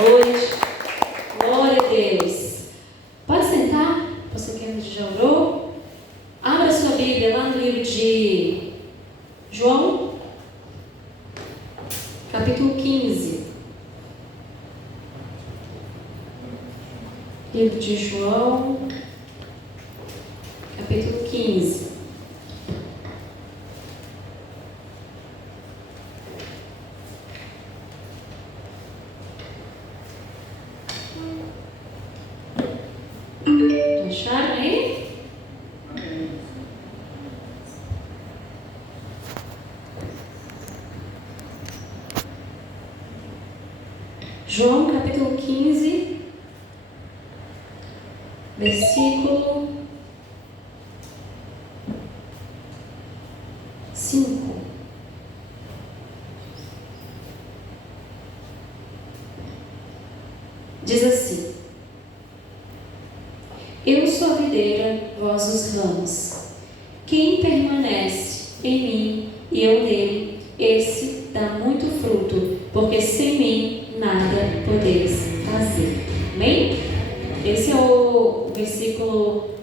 noite. Glória a Deus. Pode sentar, você que já orou. Abra sua Bíblia lá no livro de João, capítulo 15. Livro de João, capítulo 15. Acharam aí? João capítulo 15, versículo 5. Diz assim: Eu sou a videira, vós os ramos. Quem permanece em mim e eu nele, esse dá muito fruto, porque sem mim nada podeis fazer. Amém? Esse é o versículo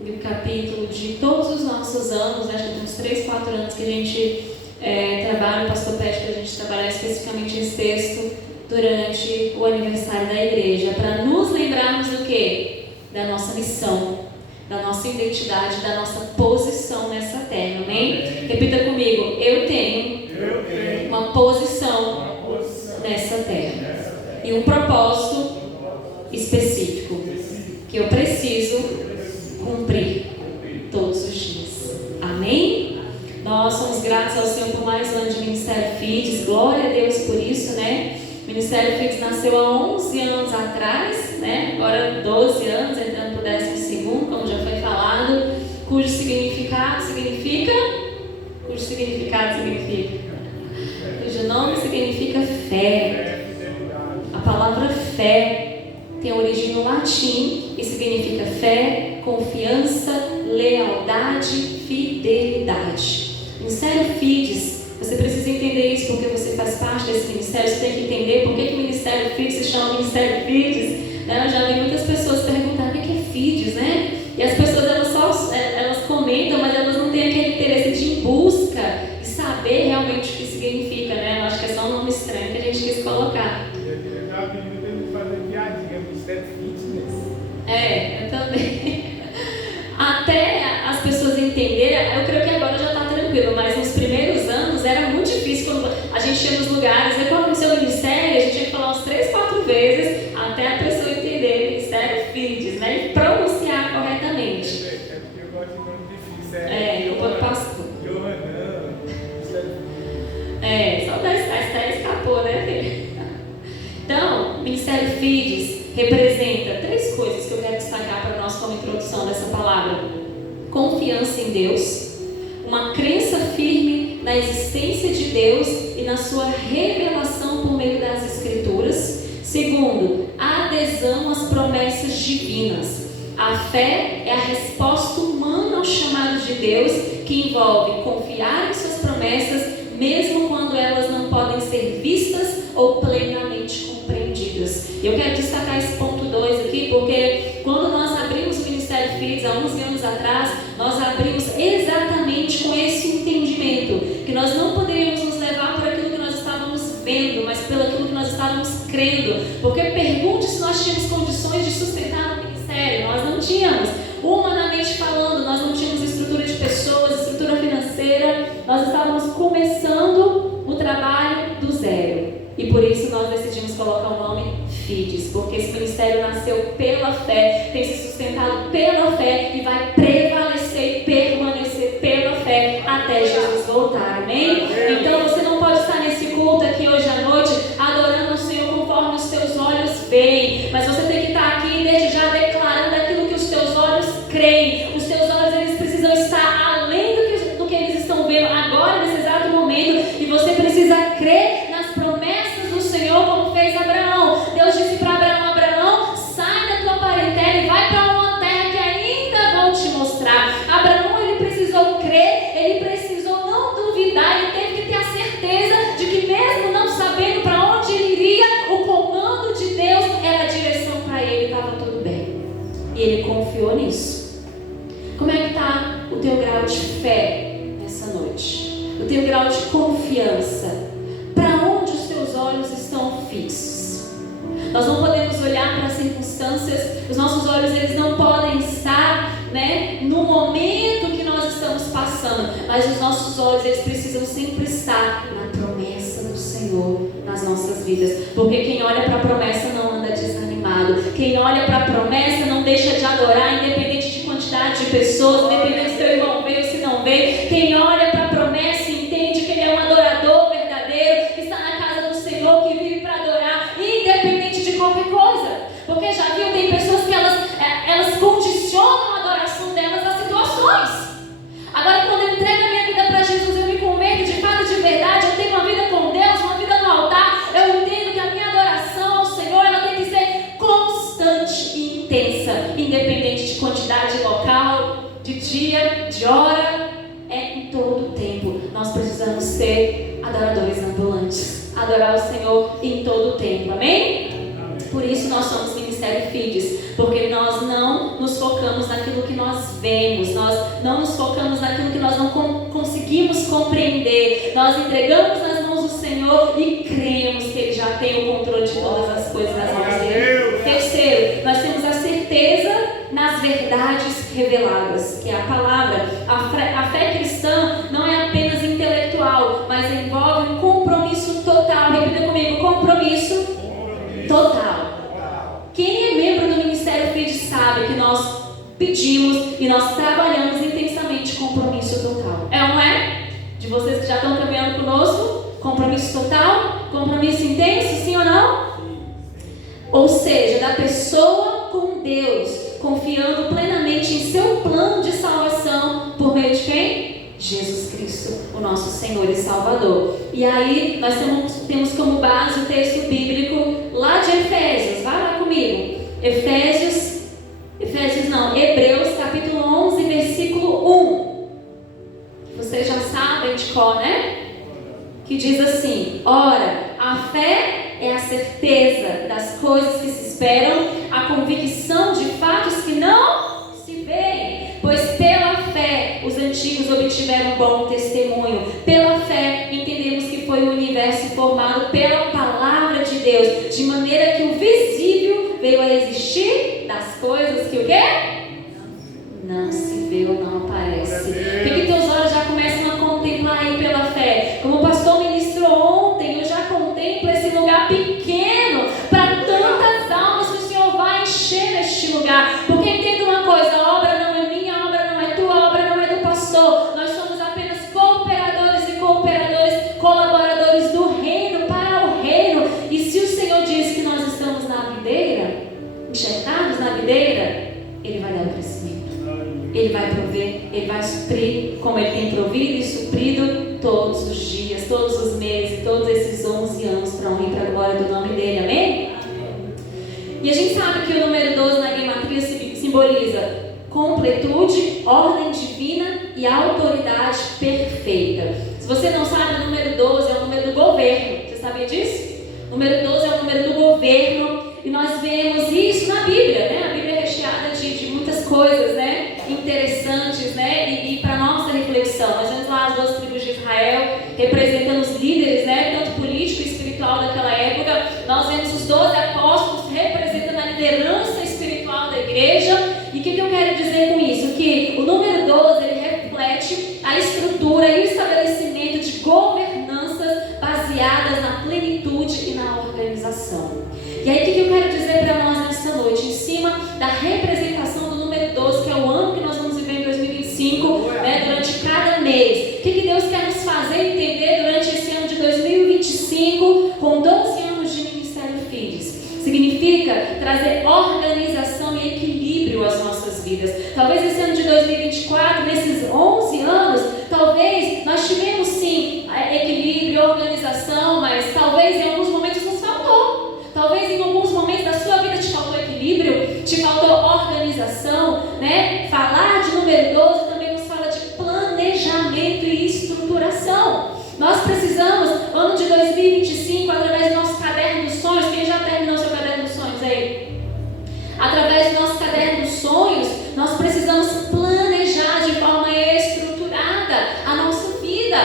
do capítulo de todos os nossos anos, acho que tem uns 3, 4 anos que a gente trabalha, o pastor pede para a gente trabalhar especificamente esse texto durante o aniversário da igreja, para nos lembrarmos do quê? Da nossa missão, da nossa identidade, da nossa posição nessa terra, amém? Repita comigo: eu tenho uma posição nessa terra e um propósito específico que eu preciso cumprir todos os dias, amém? Nós somos gratos ao Senhor por mais um ano de Ministério Fides, glória a Deus por isso, né? O Ministério Fides nasceu há 11 anos atrás, né? Agora 12 anos, entrando para o 12º, como já foi falado, cujo significado significa, cujo nome significa fé. A palavra fé tem origem no latim e significa fé, confiança, lealdade, fidelidade. Ministério Fides, você precisa entender isso porque você faz parte desse ministério. Você tem que entender por que o Ministério Fides se chama Ministério Fides, né? Eu já vi muitas pessoas perguntar o que é Fides, né? E as pessoas elas comentam, mas elas não têm aquele interesse de ir em busca e saber realmente o que significa, né? Eu acho que é só um nome estranho que a gente quis colocar. Eu também. Até as pessoas entenderem, eu creio que agora já está tranquilo, mas nos primeiros anos era muito difícil quando a gente ia nos lugares, quando iniciou o ministério, a gente tinha que falar uns 3, 4 vezes até a pessoa entender Ministério Fides, né? E pronunciar corretamente. É porque eu gosto de nome difícil. Culpa do pastor. Só da Esther escapou, né, filho? Então, Ministério Fides representa 3 coisas que eu quero destacar para nós como introdução dessa palavra: confiança em Deus, uma crença firme na existência de Deus e na sua revelação por meio das Escrituras. Segundo, a adesão às promessas divinas. A fé é a resposta humana aos chamados de Deus, que envolve confiar em suas promessas, mesmo quando elas não podem ser vistas ou plenamente compreendidas. Eu quero destacar esse ponto 2 aqui, porque quando nós abrimos o Ministério Fides há 11 anos atrás, nós abrimos exatamente com esse entendimento, que nós não poderíamos nos levar por aquilo que nós estávamos vendo, mas pelo aquilo que nós estávamos crendo. Porque pergunte se nós tínhamos condições de sustentar o ministério. Nós não tínhamos. Humanamente falando, nós não tínhamos estrutura de pessoas, estrutura financeira. Nós estávamos começando o trabalho do zero. E por isso nós decidimos colocar o nome Fides, porque esse ministério nasceu pela fé, tem se sustentado pela fé e vai prevalecer e permanecer pela fé até Jesus voltar, amém? Então você não pode estar nesse culto aqui hoje à noite adorando o Senhor conforme os teus olhos veem, mas você tem que estar aqui desde já declarando aquilo que os teus olhos creem. Os teus olhos, eles precisam estar além do que eles estão vendo agora, nesse exato momento, e você precisa crer nas promessas do Senhor, como fez Abraão. Deus disse para Abraão: Abraão, sai da tua parentela e vai para uma terra que ainda vou te mostrar. Abraão, ele precisou crer, ele precisou não duvidar, ele teve que ter a certeza de que mesmo não sabendo tem um grau de confiança. Para onde os teus olhos estão fixos? Nós não podemos olhar para as circunstâncias, os nossos olhos eles não podem estar, no momento que nós estamos passando, mas os nossos olhos eles precisam sempre estar na promessa do Senhor nas nossas vidas, porque quem olha para a promessa não anda desanimado, quem olha para a promessa não deixa de adorar, independente de quantidade de pessoas, independente se teu irmão veio ou se não veio. Quem olha para a promessa e entende que ele é um adorador verdadeiro, que está na casa do Senhor, que vive para adorar, independente de qualquer coisa. Porque já viu, tem pessoas que elas condicionam a adoração delas às situações. Agora, quando eu entrego a minha vida para Jesus, eu me converto de fato e de verdade, eu tenho uma vida com Deus, uma vida no altar, eu entendo que a minha adoração ao Senhor, ela tem que ser constante e intensa, independente de quantidade local, de dia, de hora, em todo o tempo. Nós precisamos ser adoradores ambulantes, adorar o Senhor em todo o tempo, amém? Por isso nós somos Ministério Fides, porque nós não nos focamos naquilo que nós vemos, nós não nos focamos naquilo que nós não conseguimos compreender, nós entregamos nas mãos do Senhor e cremos que Ele já tem o controle de todas as coisas nas mãos dele. Terceiro, nós temos a certeza nas verdades reveladas, que é a palavra. A fé cristã não é apenas intelectual, mas envolve um compromisso total. Repita comigo, compromisso total. Quem é membro do Ministério Fides sabe que nós pedimos e nós trabalhamos intensamente compromisso total. É ou não é? De vocês que já estão caminhando conosco, compromisso total, compromisso intenso, sim ou não? Ou seja, da pessoa com Deus, confiando plenamente em seu plano de salvação por meio de quem? Jesus Cristo, o nosso Senhor e Salvador. E aí nós temos como base o texto bíblico lá de Efésios. Vai lá comigo. Hebreus capítulo 11, versículo 1. Vocês já sabem de cor, né? Que diz assim: ora, a fé é a certeza das coisas que se esperam, a convicção de fatos que não se veem. Pois pela fé os antigos obtiveram bom testemunho. Pela fé entendemos que foi o universo formado pela palavra de Deus, de maneira que o visível veio a existir das coisas que o quê? Não se vê ou não aparece. Porque teus olhos já começam a contemplar aí pela fé. Como o pastor ministrou ontem, eu já contemplo esse lugar pequeno para tantas almas que o Senhor vai encher neste lugar. Porque entenda uma coisa, a obra não é minha, a obra não é tua, a obra não é do pastor. Nós somos apenas cooperadores e colaboradores do reino para o reino. E se o Senhor diz que nós estamos na videira, enxertados na videira, Ele vai dar o crescimento. Ele vai prover, Ele vai suprir, como Ele tem provido e suprido todos os dias, todos os meses, todos esses 11 anos, para honra e para a glória do nome dEle, amém? E a gente sabe que o número 12 na gematria simboliza completude, ordem divina e autoridade perfeita. Se você não sabe, o número 12 é o número do governo. Você sabia disso? O número 12 é o número do governo. E nós vemos isso na Bíblia, né? A Bíblia é recheada de muitas coisas, né? Interessantes, né? E para nossa reflexão. Nós vemos lá as 12 tribos de Israel representando os líderes, né? Tanto político e espiritual daquela época. Nós vemos os 12 apóstolos representando a liderança espiritual da igreja. E o que eu quero dizer com isso? Que o número 12, ele reflete a estrutura e o estabelecimento de governanças baseadas na plenitude e na organização. E aí o que eu quero dizer para nós nessa noite? Em cima da representação do número 12, que é o ano que nós vamos viver em 2025, né, durante cada mês. O que Deus quer nos fazer entender durante esse ano de 2025, com 12 anos de Ministério Fides? Significa trazer organização e equilíbrio às nossas vidas. Talvez esse ano de 2024, nesses 11 anos, talvez nós tivemos sim equilíbrio e organização, mas talvez em alguns momentos nos faltou. Talvez em alguns momentos da sua vida te faltou equilíbrio, te faltou organização, né? Falar de número 12 também nos fala de planejamento e estruturação. Nós precisamos, ano de 2025, através do nosso caderno dos sonhos, quem já terminou seu caderno dos sonhos aí? Através do nosso caderno dos sonhos, nós precisamos planejar de forma estruturada a nossa vida.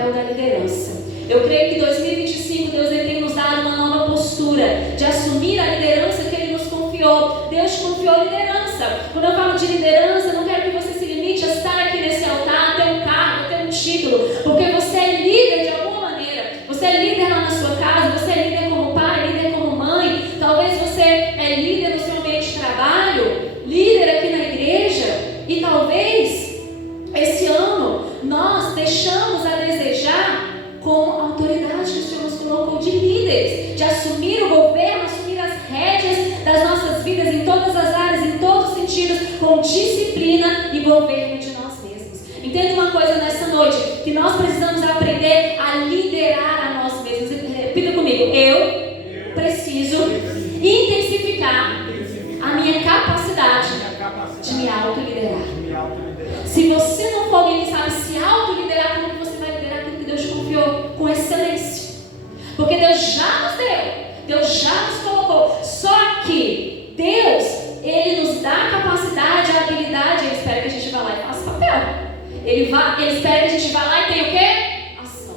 papel da liderança. Eu creio que 2025 Deus tem nos dado uma nova postura de assumir a liderança que Ele nos confiou. Deus te confiou liderança. Quando eu falo de liderança, eu não quero que você se limite a estar aqui nesse altar, ter um cargo, ter um título, porque você é líder de alguma maneira. Você é líder lá na sua casa, você é líder como pai, líder como mãe. Talvez você é líder no seu ambiente de trabalho, líder aqui na igreja, e talvez esse ano nós deixamos a desejar com a autoridade que o Senhor nos colocou de líderes, de assumir o governo, assumir as rédeas das nossas vidas em todas as áreas, em todos os sentidos, com disciplina e governo de nós mesmos. Entenda uma coisa nessa noite, que nós precisamos aprender a liderar a nós mesmos. Repita comigo, eu preciso intensificar a minha capacidade de me autoliderar. Se você não for alguém que sabe se autoliderar, como que você vai liderar aquilo que Deus te confiou? Com excelência. Porque Deus já nos deu, Deus já nos colocou. Só que Deus, Ele nos dá a capacidade, a habilidade. Ele espera que a gente vá lá e faça papel. Ele espera que a gente vá lá e tenha o quê? Ação,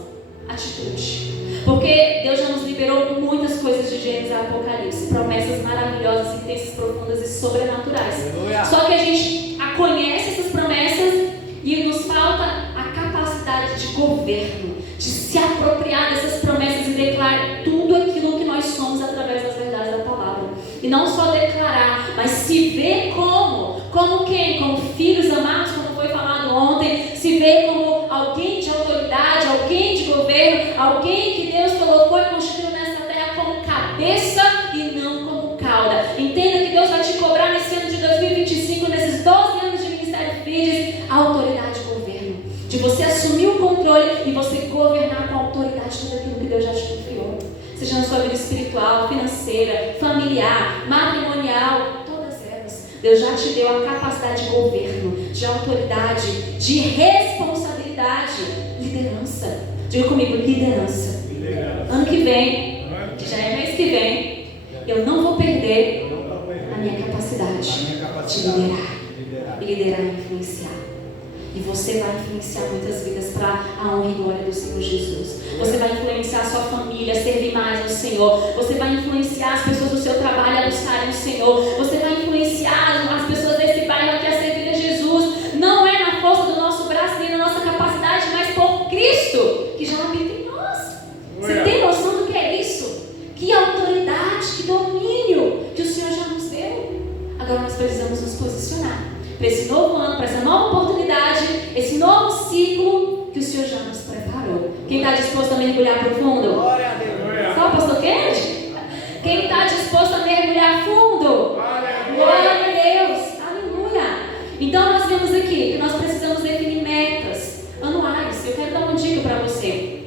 atitude. Porque Deus já nos liberou muitas coisas de Gênesis e Apocalipse, promessas maravilhosas, intensas, profundas e sobrenaturais. Aleluia. Só que a gente conhece essas promessas e nos falta a capacidade de governo, de se apropriar dessas promessas e declarar tudo aquilo que nós somos através das verdades da palavra. E não só declarar, mas se ver como quem? Como filhos amados, como foi falado ontem, se ver como alguém de autoridade, alguém de governo, alguém que Deus colocou e constituiu nessa terra como cabeça e não como cauda. Entenda que Deus vai te cobrar nesse ano de 2025, nesses 12 anos de Ministério Fides, a autoridade de governo, de você assumir o controle e você governar com a autoridade tudo aquilo que Deus já te confiou, seja na sua vida espiritual, financeira, familiar, matrimonial, todas elas. Deus já te deu a capacidade de governo, de autoridade, de responsabilidade, liderança. Diga comigo, liderança. Ano que vem, que já é mês que vem, eu não vou perder a minha capacidade de liderar. E liderar e influenciar. E você vai influenciar muitas vidas para a honra e glória do Senhor Jesus. Você vai influenciar a sua família a servir mais ao Senhor. Você vai influenciar as pessoas do seu trabalho a buscarem o Senhor. Você vai influenciar as pessoas desse bairro aqui a servir a Jesus. Não é na força do nosso braço nem na nossa capacidade, mas por Cristo que já habita em nós. Você tem noção do que é isso? Que autoridade, que domínio que o Senhor já nos deu. Agora nós precisamos nos posicionar para esse novo ano, para essa nova oportunidade, esse novo ciclo que o Senhor já nos preparou. Quem está disposto a mergulhar profundo? Glória a Deus. Só o pastor Kennedy? Quem está disposto a mergulhar fundo? Glória a Deus. Aleluia. Então nós vemos aqui que nós precisamos definir metas anuais. Eu quero dar uma dica para você.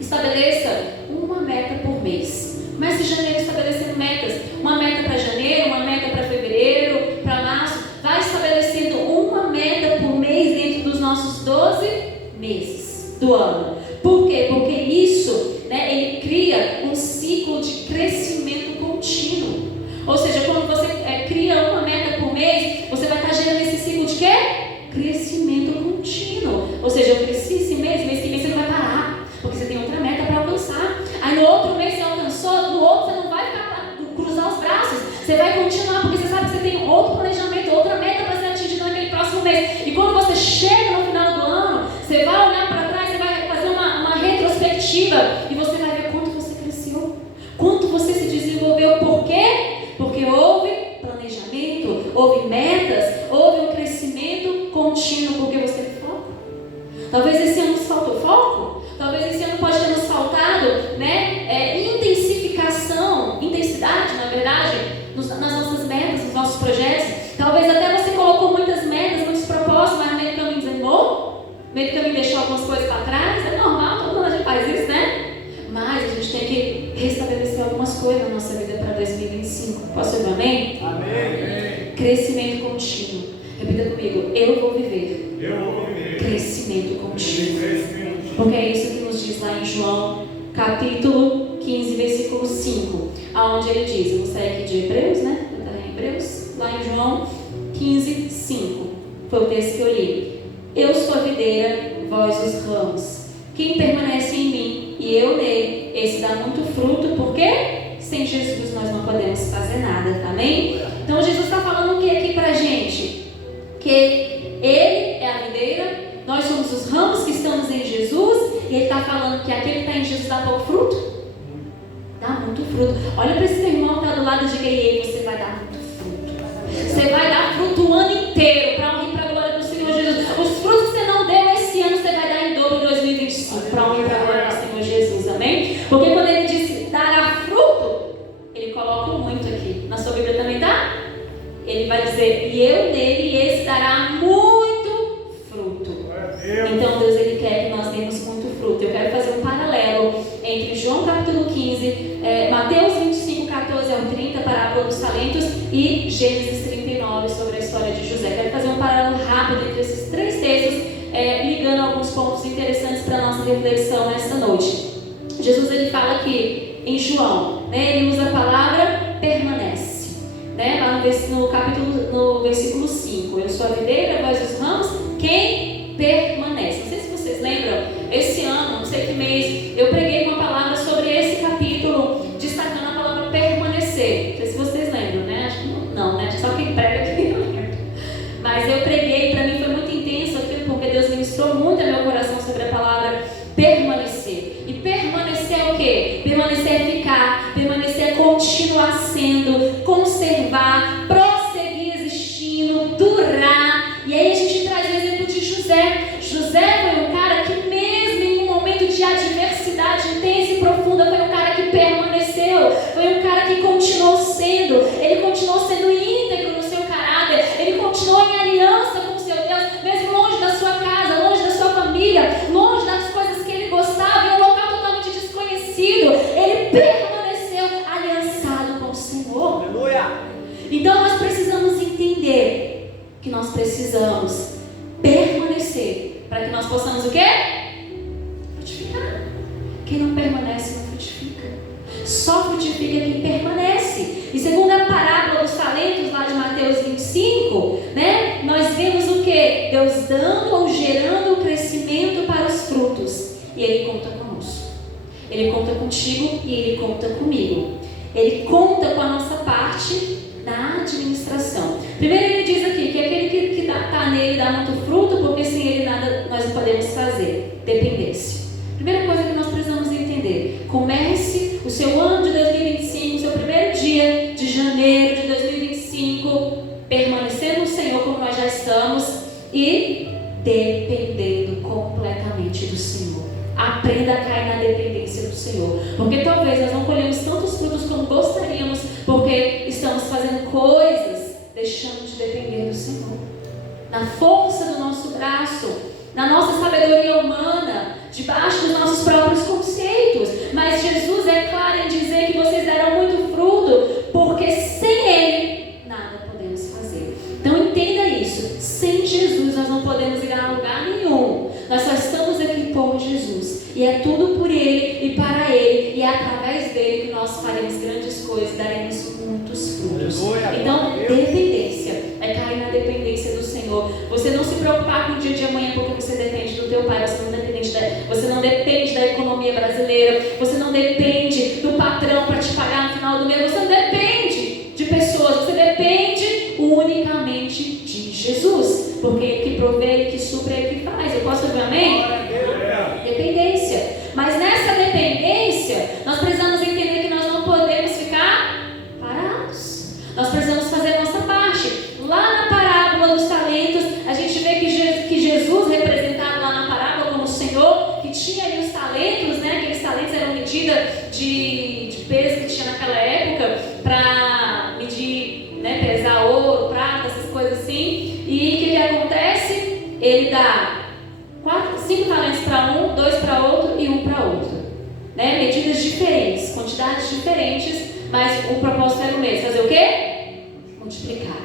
Estabeleça uma meta por mês. Comece em janeiro estabelecendo metas. Uma meta para janeiro, uma meta para fevereiro, para março. Vai estabelecendo uma meta por mês dentro dos nossos 12 meses do ano. Por quê? Porque isso, ele cria um ciclo de crescimento contínuo. Ou seja, quando você cria uma meta por mês, você vai estar gerando esse ciclo de quê? Crescimento contínuo. Ou seja, eu cresci esse mês que vem você não vai parar, porque você tem outra meta para alcançar. Aí no outro mês você alcançou, no outro você não vai ficar cruzar os braços. Você vai continuar, porque você sabe que você tem outro planejamento, outra meta para ser atingida naquele próximo mês. E quando você chega no final do ano, você vai olhar para trás, você vai fazer uma retrospectiva e você vai ver quanto você cresceu, quanto você se desenvolveu. Por quê? Porque houve planejamento, houve metas, houve um crescimento contínuo, porque você tem foco. Talvez esse ano nos faltou foco, talvez esse ano pode ter nos faltado intensidade, na verdade, nas nossas metas, nos nossos projetos. Talvez até você colocou muitas metas, muitos propósitos, mas no meio do caminho desanimou, no meio do caminho deixou algumas coisas para trás. É normal, todo mundo a gente faz isso, né? Mas a gente tem que restabelecer algumas coisas na nossa vida para 2025. Posso ouvir um amém? Amém. Crescimento contínuo. Repita comigo, eu vou viver crescimento contínuo. Porque é isso que nos diz lá em João, capítulo 15, versículo 5, aonde ele diz, eu vou sair aqui de Hebreus, né? Em Hebreus, lá em João 15, 5, foi o texto que eu li. Eu sou a videira, vós os ramos. Quem permanece em mim e eu nele, esse dá muito fruto, porque sem Jesus nós não podemos fazer nada, amém? Então Jesus está falando o que aqui pra gente? Que Ele é a videira, nós somos os ramos que estamos em Jesus, e Ele está falando que aquele que está em Jesus dá pouco fruto? Dá muito fruto. Olha para esse teu irmão que está do lado e diga: ei, você vai dar muito fruto. Você vai dar fruto o ano inteiro, para honra e para a glória do Senhor Jesus. Os frutos que você não deu esse ano, você vai dar em dobro em 2025, para honra e para a glória do Senhor Jesus, amém? Porque quando Ele diz dará fruto, Ele coloca muito aqui. Na sua Bíblia também está? Ele vai dizer: e eu nele, e esse dará muito fruto. Então Deus, Ele quer que nós demos muito fruto. Eu quero fazer um paralelo entre João capítulo 15, Mateus 25, 14 ao 30, parábola dos talentos, e Gênesis 39, sobre a história de José. Quero fazer um paralelo rápido entre esses três textos, ligando alguns pontos interessantes para a nossa reflexão nesta noite. Jesus, Ele fala aqui em João, né, Ele usa a palavra permanece, né, lá no versículo 5. Eu sou a videira, vós os ramos, quem permanece. Não sei se vocês lembram, esse ano, não sei que mês, eu preguei uma palavra sobre esse capítulo, destacando a palavra permanecer. Não sei se vocês lembram, né? Acho que não, né? Acho que só quem prega aqui não lembra. Mas eu preguei, para mim foi muito intenso aquilo, porque Deus ministrou muito no meu coração sobre a palavra permanecer. E permanecer é o quê? Permanecer é ficar, permanecer é continuar sendo, conservar, prosseguir existindo, durar. E aí a gente traz o exemplo de José. José foi um cara que, mesmo em um momento de adversidade intensa e profunda, foi um cara que permaneceu, foi um cara que continuou sendo, ele continuou sendo íntegro no seu caráter, ele continuou em aliança com o seu Deus, mesmo longe da sua casa, longe da sua família, longe das coisas que ele gostava, em um local totalmente desconhecido, ele permaneceu aliançado com o Senhor. Aleluia! Então nós precisamos entender que nós precisamos permanecer, para que nós possamos o quê? Frutificar. Quem não permanece não frutifica. Só frutifica quem permanece. E segundo a parábola dos talentos lá de Mateus 25, né, nós vemos o quê? Deus dando ou gerando o crescimento para os frutos. E Ele conta conosco. Ele conta contigo e Ele conta comigo. Ele conta com a nossa parte da administração. Primeiro Ele diz aqui que aquele que está nele dá muito fruto, porque sem Ele nada nós não podemos fazer. Dependência. Primeira coisa que nós precisamos entender: comece o seu ano de 2025, o seu primeiro dia de janeiro de 2025, permanecendo no Senhor como nós já estamos e dependendo completamente do Senhor. Aprenda a cair na dependência do Senhor, porque talvez nós não colhemos tantos frutos como gostaríamos, porque estamos fazendo coisas deixando de depender do Senhor, na força do nosso braço, na nossa sabedoria humana, debaixo dos nossos próprios conceitos. Mas Jesus é claro em dizer que vocês deram muito fruto, porque sem Ele nada podemos fazer. Então entenda isso: sem Jesus nós não podemos ir a lugar nenhum. Nós só estamos aqui por Jesus, e é tudo por Ele e para Ele, e é através dele que nós faremos grandes coisas, daremos muitos frutos. Então, dependência é cair na dependência do Senhor. Você não se preocupar com o dia de amanhã, porque você depende do teu pai, você não depende da economia brasileira, você não depende do patrão para te pagar no final do mês, você não depende de pessoas, você depende unicamente de Jesus, porque Ele que provê, Ele que supre, Ele que faz. Eu posso ouvir amém? Dependência. Mas nessa dependência, nós precisamos entender que nós não podemos ficar parados. Nós precisamos fazer a nossa parte. Lá na parábola dos talentos, a gente vê que Jesus, representado lá na parábola como o Senhor, que tinha ali os talentos, né? Aqueles talentos eram medida de peso que tinha naquela época, para medir, né? Pesar ouro, prata, essas coisas assim. E o que acontece? Ele dá 5 talentos para um, 2 para outro e 1 para outro, né? Medidas diferentes, quantidades diferentes, mas o propósito era o mesmo. Fazer o quê? Multiplicar.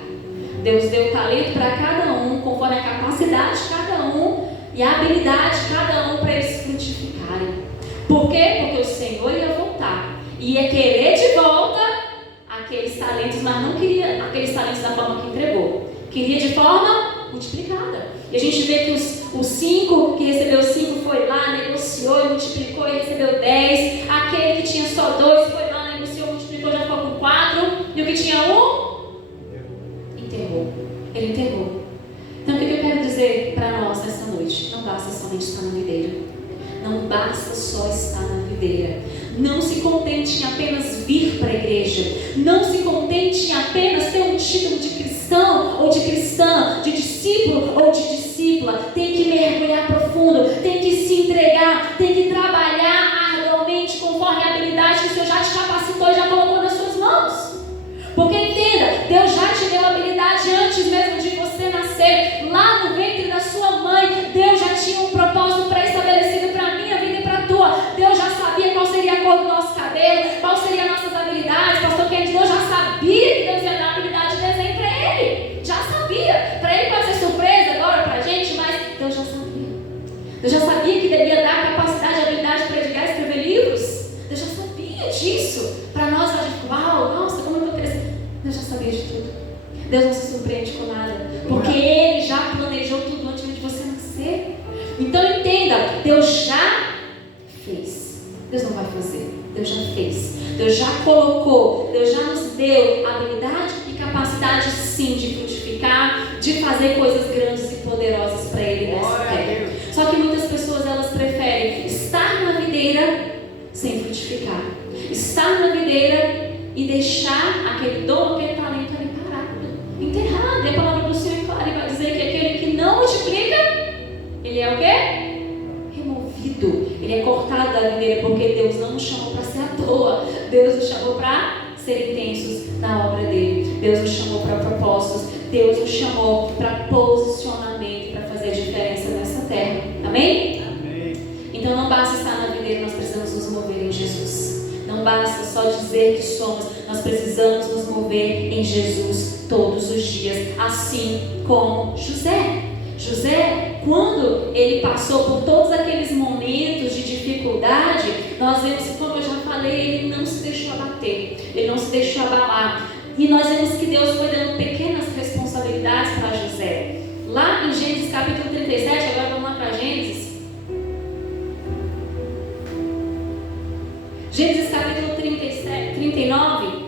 Deus deu talento para cada um, conforme a capacidade de cada um e a habilidade de cada um, para eles frutificarem. Por quê? Porque o Senhor ia voltar, ia querer de volta aqueles talentos, mas não queria aqueles talentos da forma que entregou, queria de forma multiplicada. E a gente vê que os 5, que recebeu 5 foi lá, negociou e multiplicou e recebeu 10. Aquele que tinha só 2 foi lá, negociou, multiplicou, já ficou com 4. E o que tinha 1? Enterrou. Ele enterrou. Então o que eu quero dizer para nós nessa noite? Não basta somente estar na videira. Não basta só estar na videira. Não se contente em apenas vir para a igreja. Não se contente em apenas ter um título de cristão ou de cristã, de discípulo ou de discípula. Tem que mergulhar profundo, tem que se entregar, tem que trabalhar arduamente conforme a habilidade que o Senhor já te capacitou e já colocou nas suas mãos. Porque entenda, Deus já te deu a habilidade antes mesmo de você nascer. Lá no ventre da sua mãe, Deus já tinha um propósito pré-estabelecido para a minha vida e para a tua. Deus já sabia qual seria a cor do nosso cabelo, qual seria as nossas habilidades. Pastor Kennedy, Deus já sabia que Deus ia dar a habilidade de desenho para ele. Já sabia. Para ele pode ser surpresa agora para a gente, mas Deus já sabia. Deus já sabia que devia dar a capacidade e a habilidade de predicar e escrever livros. Deus já sabia disso. Para nós, a gente, uau, nossa, como eu estou crescendo. Deus já sabia de tudo. Deus não se surpreende com nada, porque Ele já planejou tudo antes de você nascer. Então entenda, Deus já fez. Deus não vai fazer, Deus já fez. Deus já colocou, Deus já nos deu a habilidade e capacidade sim de frutificar, de fazer coisas grandes e poderosas para Ele nessa terra. Só que muitas pessoas, elas preferem estar na videira sem frutificar, estar na videira e deixar aquele dom, aquele talento ali parado, enterrado. E a palavra do Senhor é clara, e vai dizer que aquele que não multiplica, ele é o quê? Removido. Ele é cortado da videira, porque Deus não nos chamou para ser à toa. Deus nos chamou para ser intensos na obra dele. Deus nos chamou para propósitos. Deus nos chamou para posicionamento, para fazer a diferença nessa terra. Amém? Amém. Então não basta estar na videira, nós precisamos nos mover em Jesus. Não basta só dizer que somos, nós precisamos nos mover em Jesus todos os dias, assim como José. José, quando ele passou por todos aqueles momentos de dificuldade, nós vemos que, como eu já falei, ele não se deixou abater, ele não se deixou abalar. E nós vemos que Deus foi dando pequenas responsabilidades para José. Lá em Gênesis capítulo 37, agora vamos lá para Gênesis. Gênesis capítulo 39.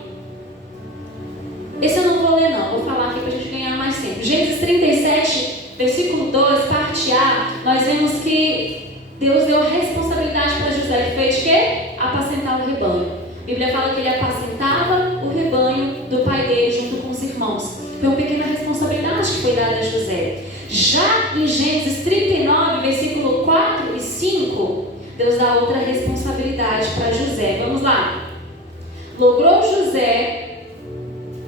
Esse eu não vou ler não, vou falar aqui para a gente ganhar mais tempo. Gênesis 37, versículo 2, parte A, nós vemos que Deus deu a responsabilidade para José, que fez o quê? Apacentar o rebanho. A Bíblia fala que ele apacentava o rebanho do pai dele junto com os irmãos. Foi uma pequena responsabilidade que foi dada a José. Já em Gênesis 39, versículo 4 e 5, Deus dá outra responsabilidade para José. Vamos lá. Logrou José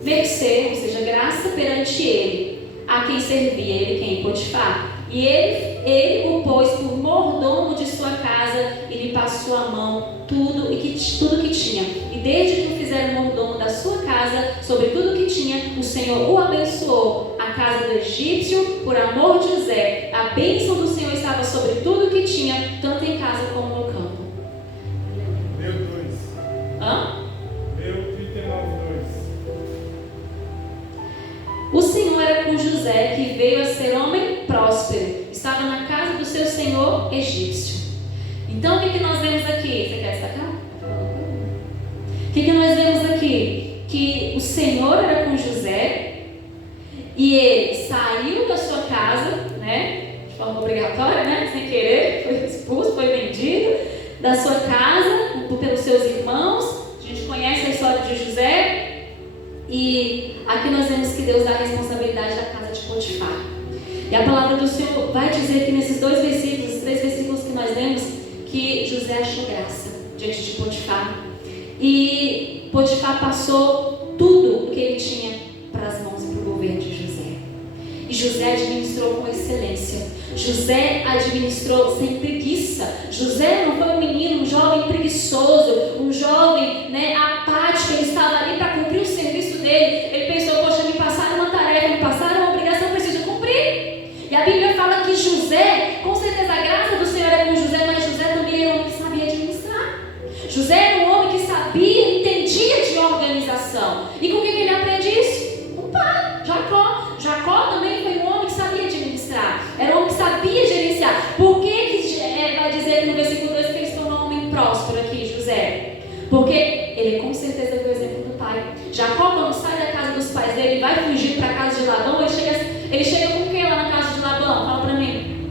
mercê, ou seja, graça perante ele, a quem servia. Ele quem? Potifar. E ele o pôs por mordomo de sua casa e lhe passou a mão tudo que tinha. E desde que o fizeram mordomo da sua casa, sobre tudo que tinha, o Senhor o abençoou. A casa do egípcio, por amor de José, a bênção do Senhor estava sobre tudo que tinha, tanto em casa como no campo. Meu 2. Hã? Meu 39:2. O Senhor era com José, que veio a ser homem próspero. Estava na casa do seu senhor egípcio. Então, o que nós vemos aqui? Você quer destacar? O que nós vemos aqui? Que o Senhor era com José e ele saiu da sua casa, né? De forma obrigatória, né? Sem querer, foi expulso, foi vendido da sua casa pelos seus irmãos. A gente conhece a história de José. E aqui nós vemos que Deus dá a responsabilidade da casa de Potifar. E a palavra do Senhor vai dizer que nesses 2 versículos, os 3 versículos que nós lemos, que José achou graça diante de Potifar. E Potifar passou tudo o que ele tinha para as mãos e para o governo de José. E José administrou com excelência. José administrou sem preguiça. José não foi um menino, um jovem preguiçoso, um jovem apático. Ele estava ali para cumprir o serviço dele. Ele pensou, poxa, me passaram uma tarefa, me passaram uma obrigação, eu preciso cumprir. E a Bíblia fala que José, com certeza a graça do Senhor era com José, mas José também era um homem que sabia administrar. José era um homem que sabia, entendia de organização. E com o que ele aprende isso? Com o pai, Jacó. Jacó também foi um homem que sabia de próspero aqui, José? Porque ele com certeza foi o exemplo do pai. Jacó, quando sai da casa dos pais dele, vai fugir para a casa de Labão, ele chega com quem lá na casa de Labão? Fala para mim.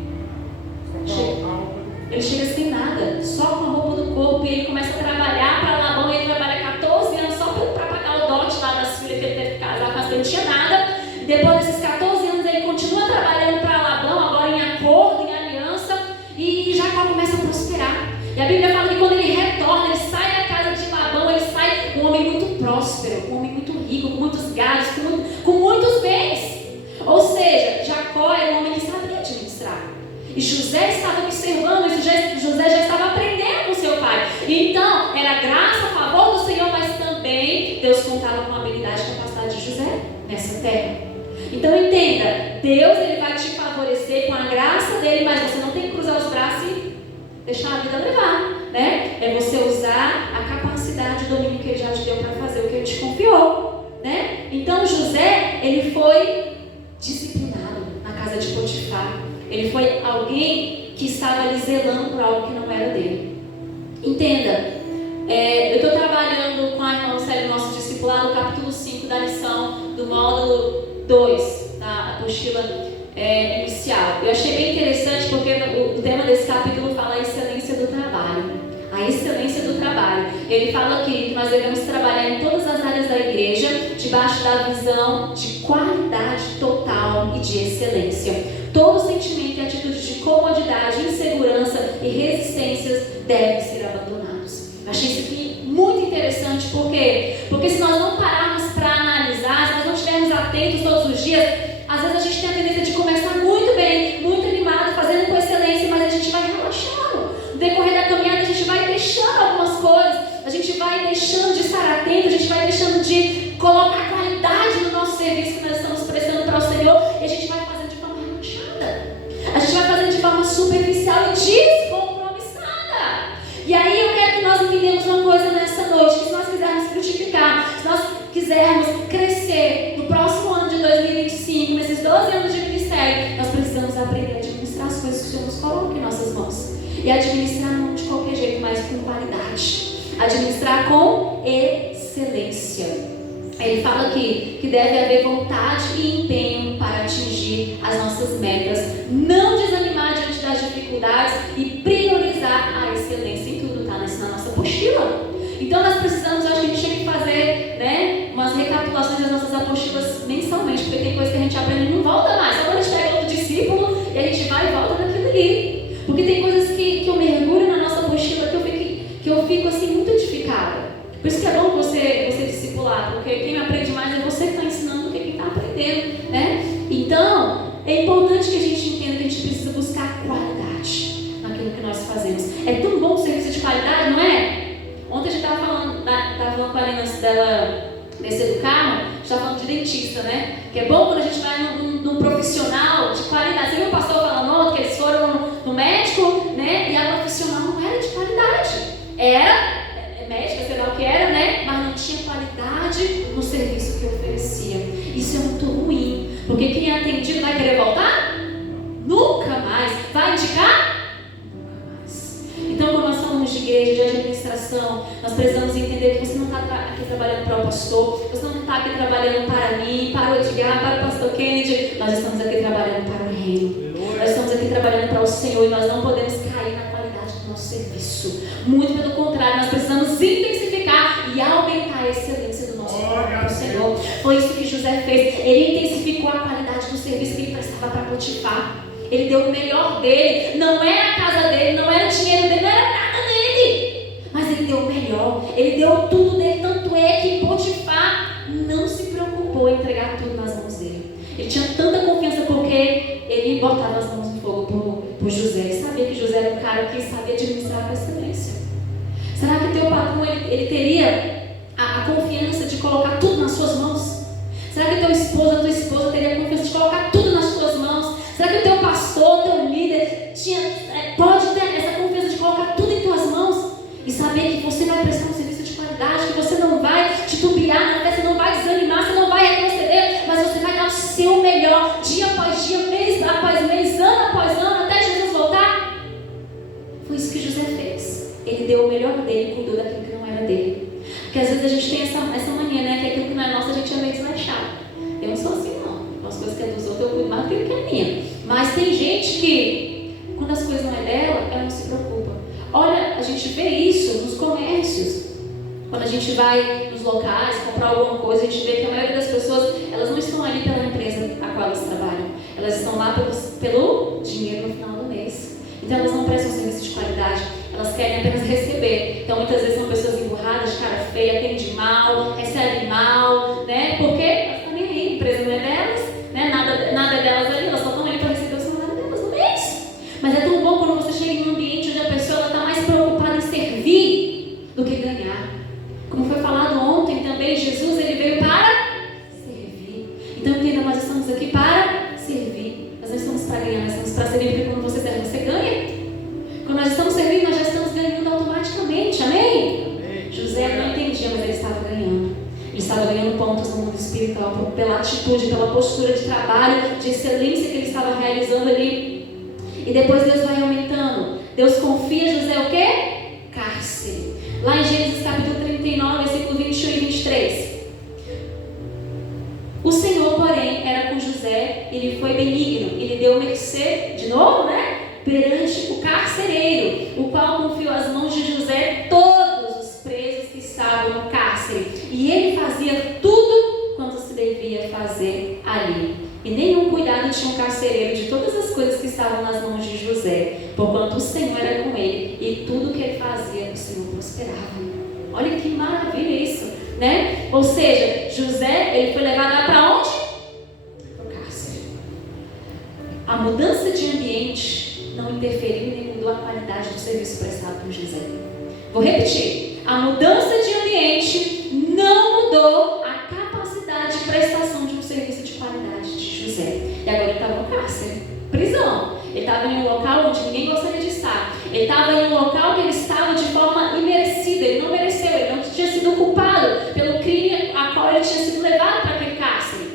Ele chega sem nada, só com a roupa do corpo, e ele começa a trabalhar para Labão. Ele trabalha 14 anos só para pagar o dote lá das filhas que ele teve que casar, mas ele não tinha nada. Depois desses 14 anos ele continua trabalhando para Labão, agora em acordo, em aliança, e Jacó começa a prosperar. E a Bíblia fala que quando ele retorna, ele sai da casa de Labão, ele sai um homem muito próspero, um homem muito rico, com muitos gados, com muitos bens. Ou seja, Jacó era um homem que sabia administrar. E José estava observando isso, José já estava aprendendo com seu pai. Então, era graça, a favor do Senhor, mas também Deus contava com a habilidade e capacidade de José nessa terra. Então entenda, Deus ele vai te favorecer com a graça dele, mas você não tem que cruzar os braços e deixar a vida levar, né? É você usar a capacidade, o domínio que ele já te deu para fazer o que ele te confiou, né? Então José, ele foi disciplinado na casa de Potifar. Ele foi alguém que estava ali zelando por algo que não era dele. Entenda, eu estou trabalhando com a irmã Célia, nosso discipulado, capítulo 5 da lição do módulo 2, da apostila inicial. Eu achei bem interessante porque o tema desse capítulo fala a excelência do trabalho. A excelência do trabalho. Ele fala aqui que nós devemos trabalhar em todas as áreas da igreja, debaixo da visão de qualidade total e de excelência. Todo sentimento e atitude de comodidade, insegurança e resistências devem ser abandonados. Eu achei isso aqui muito interessante, por quê? Porque se nós não pararmos para analisar, se nós não estivermos atentos todos os dias, às vezes a gente tem a tendência de começar muito bem, muito animado, fazendo com excelência, mas a gente vai relaxando. No decorrer da caminhada a gente vai deixando algumas coisas, a gente vai deixando de estar atento, a gente vai deixando de colocar qualidade no nosso serviço que nós estamos prestando para o Senhor, e a gente vai fazendo de forma relaxada, a gente vai fazendo de forma superficial e descompromissada. E aí eu quero que nós entendamos uma coisa nessa noite, que se nós quisermos frutificar, se nós quisermos crescer no próximo ano de 2025, nesses 12 anos de ministério, nós precisamos aprender a administrar as coisas que o Senhor nos coloca em nossas mãos. E administrar não de qualquer jeito, mas com qualidade. Administrar com excelência. Ele fala aqui que deve haver vontade e empenho para atingir as nossas metas. Não desanimar diante das dificuldades e priorizar a excelência em tudo, tá? Isso na nossa apostila. Então nós precisamos, eu acho que a gente tem que fazer, né, umas recapitulações das nossas apostilas mensalmente, porque tem coisa que a gente aprende e não volta mais. Só quando a gente pega outro discípulo e a gente vai e volta naquilo ali. Porque tem coisas que eu mergulho na nossa apostila que eu fico assim muito edificada. Por isso que é bom você discipular, porque quem aprende mais é você que está ensinando do que quem está aprendendo, né? Então, é importante que a gente entenda que a gente precisa buscar qualidade naquilo que nós fazemos. É tão bom o serviço de qualidade, não é? Ontem a gente estava falando com a Alina antes dela descer do carro, a gente estava falando de dentista, né? Que é bom quando a gente vai num profissional de qualidade. Você viu o pastor falando ontem que eles foram no médico, né? E a profissional não era de qualidade. Era médica, sei lá o que era, né? Mas não tinha qualidade no serviço que oferecia. Isso é muito ruim, porque quem é atendido vai querer voltar? Nunca mais. Vai indicar? Então, quando nós falamos de igreja, de administração, nós precisamos entender que você não está aqui trabalhando para o pastor, você não está aqui trabalhando para mim, para o Edgar, para o pastor Kennedy. Nós estamos aqui trabalhando para o reino. Nós estamos aqui trabalhando para o Senhor e nós não podemos cair na qualidade do nosso serviço. Muito pelo contrário, nós precisamos intensificar e aumentar a excelência do nosso trabalho para o Senhor. Foi isso que José fez. Ele intensificou a qualidade do serviço que ele prestava para Potifar. Ele deu o melhor dele, não era a casa dele, não era o dinheiro dele, não era nada dele, mas ele deu o melhor, ele deu tudo dele. Tanto é que Potifar não se preocupou em entregar tudo nas mãos dele. Ele tinha tanta confiança porque ele botava as mãos no fogo por José. Ele sabia que José era um cara que sabia administrar com excelência. Será que teu patrão ele teria a confiança de colocar tudo nas suas mãos? Será que teu esposo, a tua esposa teria a confiança de colocar tudo nas suas mãos? Será que o teu pastor, o teu líder pode ter essa confiança de colocar tudo em tuas mãos e saber que você vai prestar um serviço de qualidade, que você não vai titubear na fé, você não vai desanimar, você não vai retroceder, mas você vai dar o seu melhor dia após dia, mês após mês, ano após ano, até Jesus voltar? Foi isso que José fez. ele deu o melhor dele e cuidou daquilo que não era dele. Porque às vezes a gente tem essa mania, né? Que aquilo que não é nosso a gente é meio desleixado. Eu não sou assim, não. As coisas que é dos outros eu cuido mais do que é minha. Mas tem gente que, quando as coisas não é dela, ela não se preocupa. Olha, a gente vê isso nos comércios. Quando a gente vai nos locais comprar alguma coisa, a gente vê que a maioria das pessoas, elas não estão ali pela empresa a qual elas trabalham. Elas estão lá pelo dinheiro no final do mês. Então elas não prestam serviço de qualidade, elas querem apenas receber. Então muitas vezes são pessoas emburradas, de cara feia, atendem mal, recebem mal, né? Porque elas estão nem aí, a empresa não é delas, né? Nada é delas ali, elas só estão ali para receber o salário delas no mês. Mas é tão bom quando você chega em um ambiente onde a pessoa está mais preocupada em servir do que ganhar. Como foi falado ontem também, Jesus ele veio para servir. Então entenda, nós estamos aqui para servir. Nós não estamos para ganhar, nós estamos para servir, porque quando você serve, você ganha. Quando nós estamos servindo, nós já estamos ganhando automaticamente, amém? José não entendia, mas ele estava ganhando. Ele estava ganhando pontos no mundo espiritual pela atitude, pela postura de trabalho, de excelência que ele estava realizando ali. E depois Deus vai aumentando. Deus confia a José o quê? Cárcere. Lá em Gênesis capítulo 39, versículo 21 e 23. O Senhor, porém, era com José, ele foi benigno, ele deu mercê, de novo, né? Perante o carcereiro, o qual confiou às mãos de José todos os presos que estavam no cárcere. E ele fazia tudo quanto se devia fazer ali. E nenhum cuidado tinha o carcereiro de todas as coisas que estavam nas mãos de José, porquanto o Senhor era com ele, e tudo que ele fazia, o Senhor prosperava. Olha que maravilha isso, né? Ou seja, José, ele foi levado lá para onde? Para o cárcere. A mudança de ambiente não interferiu nem mudou a qualidade do serviço prestado por José. Vou repetir. A mudança de ambiente não mudou a capacidade de prestação de um serviço de qualidade de José. E agora ele estava no cárcere, prisão. Ele estava em um local onde ninguém gostaria de estar. Ele estava em um local que ele estava de forma imerecida. Ele não mereceu, ele não tinha sido culpado pelo crime a qual ele tinha sido levado para aquele cárcere.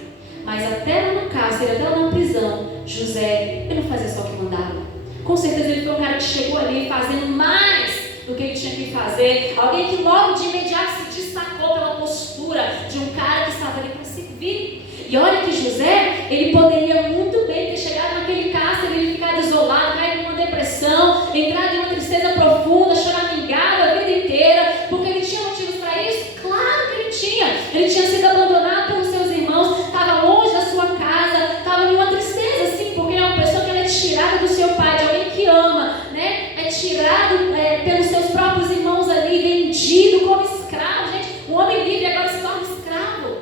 Mas até lá no cárcere, até lá na prisão, José, ele não fazia só o que mandava. Com certeza ele foi um cara que chegou ali fazendo mais do que ele tinha que fazer. Alguém que logo de imediato se destacou pela postura de um cara que estava ali para servir. E olha que José, ele poderia muito bem ter chegado naquele cárcere, ele ficado isolado, cair numa depressão, entrar em uma tristeza profunda, choramingado a vida inteira, porque ele tinha motivos para isso? Claro que ele tinha. Ele tinha sido abandonado pelos seus irmãos, estava longe da sua casa, estava em uma tristeza, assim, porque é uma pessoa que ela é tirada do seu pai, de alguém que ama, né? É tirado pelos seus próprios irmãos ali, vendido como escravo. Gente, o homem livre agora se torna escravo.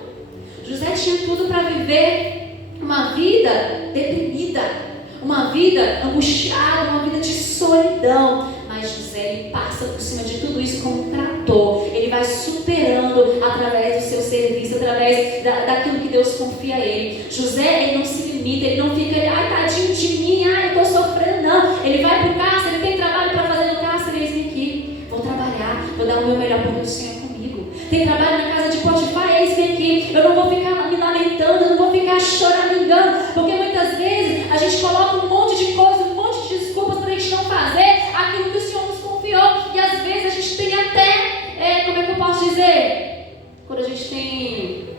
José tinha tudo para viver uma vida deprimida, uma vida angustiada, uma vida de solidão. Mas José, ele passa por cima de tudo isso como um trator. Ele vai superando através do seu serviço, através daquilo que Deus confia a ele. José, ele não se limita, ele não fica, ai, tadinho de mim, ai, eu estou sofrendo, não. Ele vai para o cárcere, ele tem trabalho para fazer no cárcere, eis-me aqui. Vou trabalhar, vou dar o meu melhor porque o Senhor é comigo. Tem trabalho na casa de Potifar, eis-me aqui. Eu não vou ficar me lamentando, eu não vou ficar choramingando, porque muitas vezes a gente coloca um monte de coisa, um monte de desculpas para a gente não fazer aquilo que o Senhor nos confiou. E às vezes a gente tem até, como é que eu posso dizer? Quando a gente tem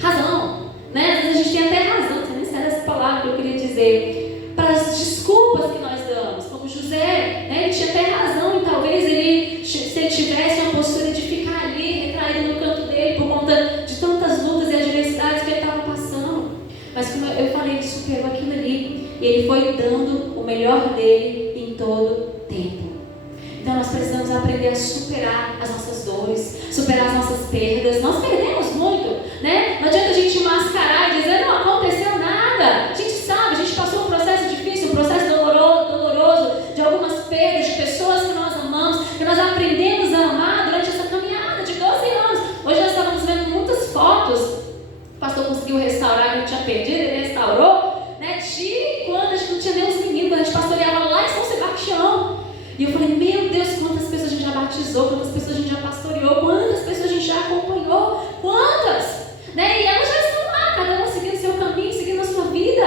razão, né? Às vezes a gente tem até razão, não sei nem se era essa palavra que eu queria dizer, para as desculpas que nós damos. Como José, né? Ele tinha até razão e talvez ele, se ele tivesse uma postura de ficar ali, retraído no canto dele, por conta de tantas lutas e adversidades que ele estava passando. Mas como eu falei, ele superou aquilo ali e ele foi dando o melhor dele em todo tempo. Então nós precisamos aprender a superar as nossas dores, superar as nossas perdas. Nós perdemos muito, né? Não adianta a gente mascarar e dizer, não aconteceu nada. A gente sabe, a gente passou um processo difícil, um processo doloroso, de algumas perdas, de pessoas que nós amamos, que nós aprendemos a amar durante essa caminhada de 12 anos. Hoje nós estávamos vendo muitas fotos, o pastor conseguiu restaurar, que ele tinha perdido, ele restaurou, né? De quando a gente não tinha nem os meninos, quando a gente pastoreava lá em São Sebastião. E eu falei, meu Deus, quantas pessoas a gente já batizou, quantas pessoas a gente já pastoreou, quantas pessoas a gente já acompanhou, quantas? Né? E elas já estão lá, cada uma seguindo o seu caminho, seguindo a sua vida.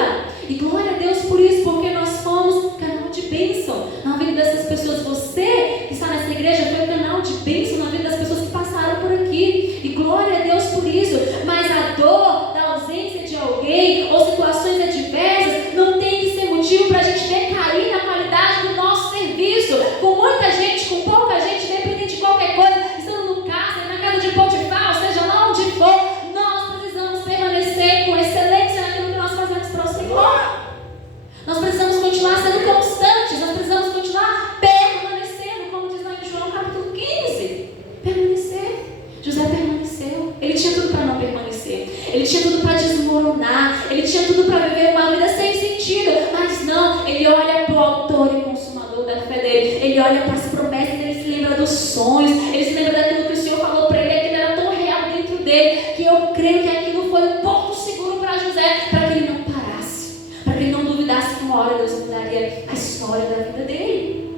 bênção na vida das pessoas que passaram por aqui. E glória a Deus por isso. Mas a dor da ausência de alguém ou situações adversas não tem que ser motivo para a gente decair na qualidade do nosso serviço. Com muita gente, com pouca gente, independente de qualquer coisa, estando no cárcere, na casa de Potifar, ou seja, lá onde for, nós precisamos permanecer com excelência naquilo que nós fazemos para o Senhor. Nós precisamos continuar sendo constantes, nós precisamos continuar permanecendo, como diz lá em João capítulo 15. Permanecer. José permaneceu. Ele tinha tudo para não permanecer. Ele tinha tudo para desmoronar. Ele tinha tudo para viver uma vida sem sentido. Mas não, ele olha para o autor e consumador da fé dele. Ele olha para as promessas, ele se lembra dos sonhos. Ele se lembra daquilo que o Senhor falou para ele. Aquilo era tão real dentro dele, que eu creio que aquilo foi um porto seguro para José, para que ele não parasse, para que ele não duvidasse que uma hora Deus mudaria a história da vida dele.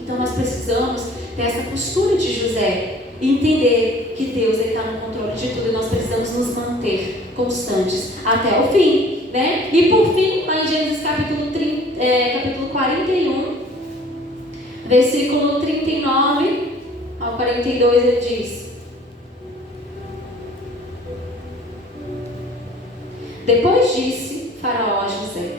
Então nós precisamos ter essa postura de José e entender que Deus está no controle de tudo e nós precisamos nos manter constantes até o fim, né? E por fim, lá em Gênesis capítulo 41, versículo 39 ao 42, ele diz: depois disse Faraó a José: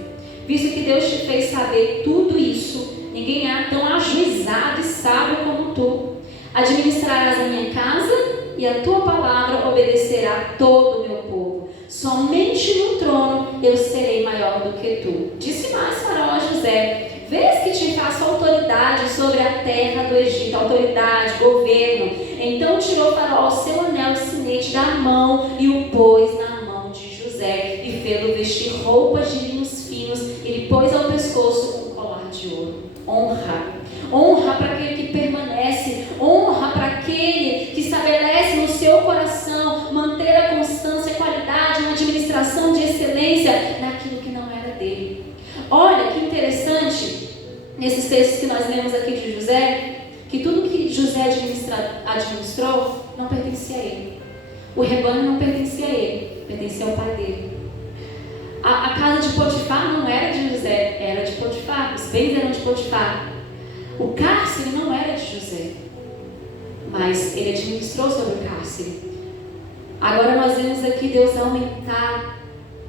visto que Deus te fez saber tudo isso, ninguém há tão ajuizado e sábio como tu. Administrarás a minha casa e a tua palavra obedecerá todo o meu povo. Somente no trono eu serei maior do que tu. Disse mais Faraó a José: vês que te faço autoridade sobre a terra do Egito, autoridade, governo. Então tirou Faraó o seu anel de sinete da mão e o pôs na mão de José, e fê-lo vestir roupas de linhos finos, e lhe pôs ao pescoço um colar de ouro. Honra para aquele que permanece, honra para aquele que estabelece no seu coração manter a constância, a qualidade, uma administração de excelência naquilo que não era dele. Olha que interessante nesses textos que nós lemos aqui de José, que tudo que José administrou não pertencia a ele. O rebanho não pertencia a ele, pertencia ao pai dele. A casa de Potifar não era de José, era de Potifar. Os bens eram de Potifar. O cárcere não era de José, mas ele administrou sobre o cárcere. Agora nós vemos aqui Deus aumentar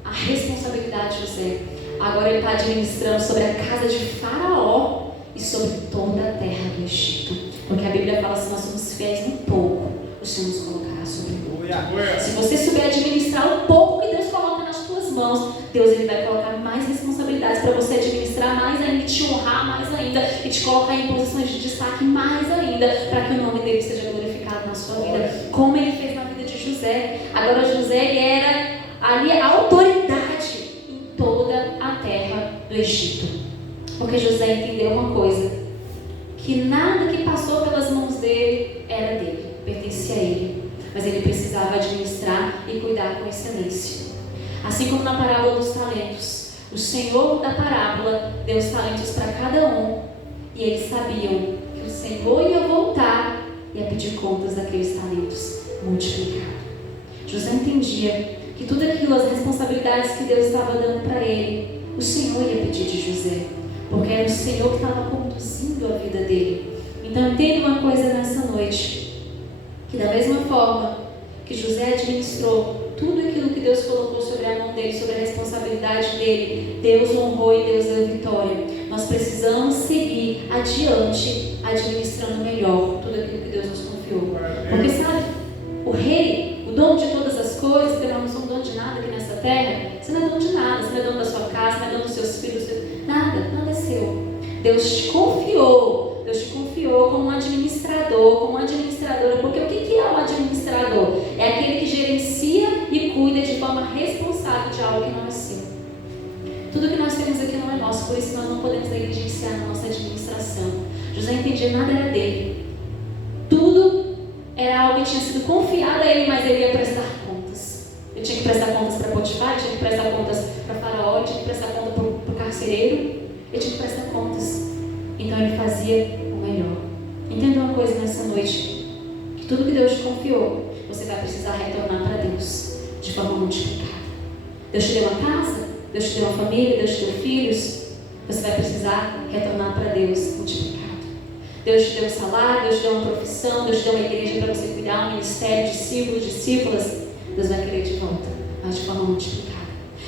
a responsabilidade de José. Agora ele está administrando sobre a casa de Faraó e sobre toda a terra do Egito. Porque a Bíblia fala: se nós somos fiéis no pouco, o Senhor nos colocará sobre o muito. Se você souber administrar o pouco que Deus coloca nas tuas mãos, Deus ele vai colocar mais responsabilidades para você administrar mais ainda, te honrar mais ainda e te colocar em posições de destaque mais ainda, para que o nome dele seja glorificado na sua vida, como ele fez na vida de José. Agora José ele era ali a autoridade em toda a terra do Egito, porque José entendeu uma coisa, que nada que passou pelas mãos dele era dele, pertencia a ele, mas ele precisava administrar e cuidar com excelência. Assim como na parábola dos talentos, o Senhor da parábola deu os talentos para cada um, e eles sabiam que o Senhor ia voltar e ia pedir contas daqueles talentos multiplicados. José entendia que tudo aquilo, as responsabilidades que Deus estava dando para ele, o Senhor ia pedir de José, porque era o Senhor que estava conduzindo a vida dele. Então entenda uma coisa nessa noite, que da mesma forma que José administrou tudo aquilo que Deus colocou sobre a mão dele, sobre a responsabilidade dele, Deus honrou e Deus deu vitória. Nós precisamos seguir adiante, administrando melhor tudo aquilo que Deus nos confiou. Porque sabe, o rei, o dono de todas as coisas, porque nós não somos dono de nada aqui nessa terra, você não é dono de nada, você não é dono da sua casa, você não é dono dos seus filhos, nada é seu. Deus te confiou como um administrador, como uma administradora, porque o que é um administrador? É aquele que gerencia e cuida de forma responsável de algo que não é seu. Tudo que nós temos aqui não é nosso, por isso nós não podemos negligenciar na nossa administração. José entendia, nada era dele. Tudo era algo que tinha sido confiado a ele, mas ele ia prestar contas. Ele tinha que prestar contas para Potifar, ele tinha que prestar contas para Faraó, ele tinha que prestar contas para o carcereiro, ele tinha que prestar contas. Então ele fazia o melhor. Entenda uma coisa nessa noite, que tudo que Deus te confiou, você vai precisar retornar para Deus de forma multiplicada. Deus te deu uma casa, Deus te deu uma família, Deus te deu filhos, você vai precisar retornar para Deus multiplicado. Deus te deu um salário, Deus te deu uma profissão, Deus te deu uma igreja para você cuidar, um ministério, discípulos, discípulas. Deus vai querer de volta, mas de forma multiplicada.